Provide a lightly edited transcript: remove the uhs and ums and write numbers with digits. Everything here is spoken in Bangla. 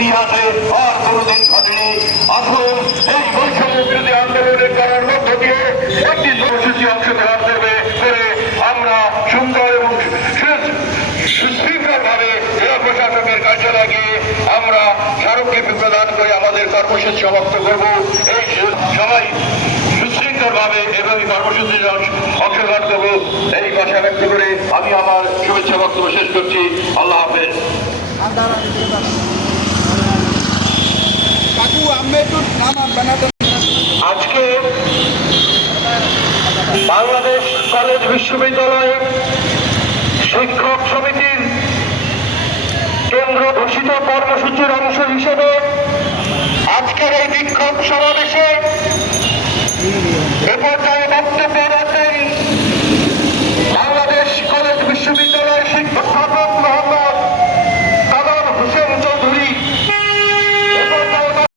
ইতিহাসে আর কোনোদিন ঘটেনি। আসুন এই বৈষম্য বিরোধী আন্দোলনের করার মধ্য দিয়ে একটি কর্মসূচি অংশগ্রহণ করে আমরা সুন্দর এবং সুশৃঙ্খল ভাবে জেলা প্রশাসকের কার্যালয়ে গিয়ে আমরা স্মারকলিপি প্রদান করে আমাদের কর্মসূচি সমাপ্ত করব। এই সবাই সুশৃঙ্খল ভাবে এভাবে কর্মসূচিতে অংশগ্রহণ করবো এই কথা ব্যক্ত করে আমি আমার শুভেচ্ছা বক্তব্য শেষ করছি। আল্লাহ হাফেজ। আজকে বাংলাদেশ কলেজ বিশ্ববিদ্যালয় শিক্ষক সমিতির কেন্দ্র ঘোষিত কর্মসূচির অংশ হিসেবে আজকের এই বিক্ষোভ সমাবেশে এ পর্যায়ে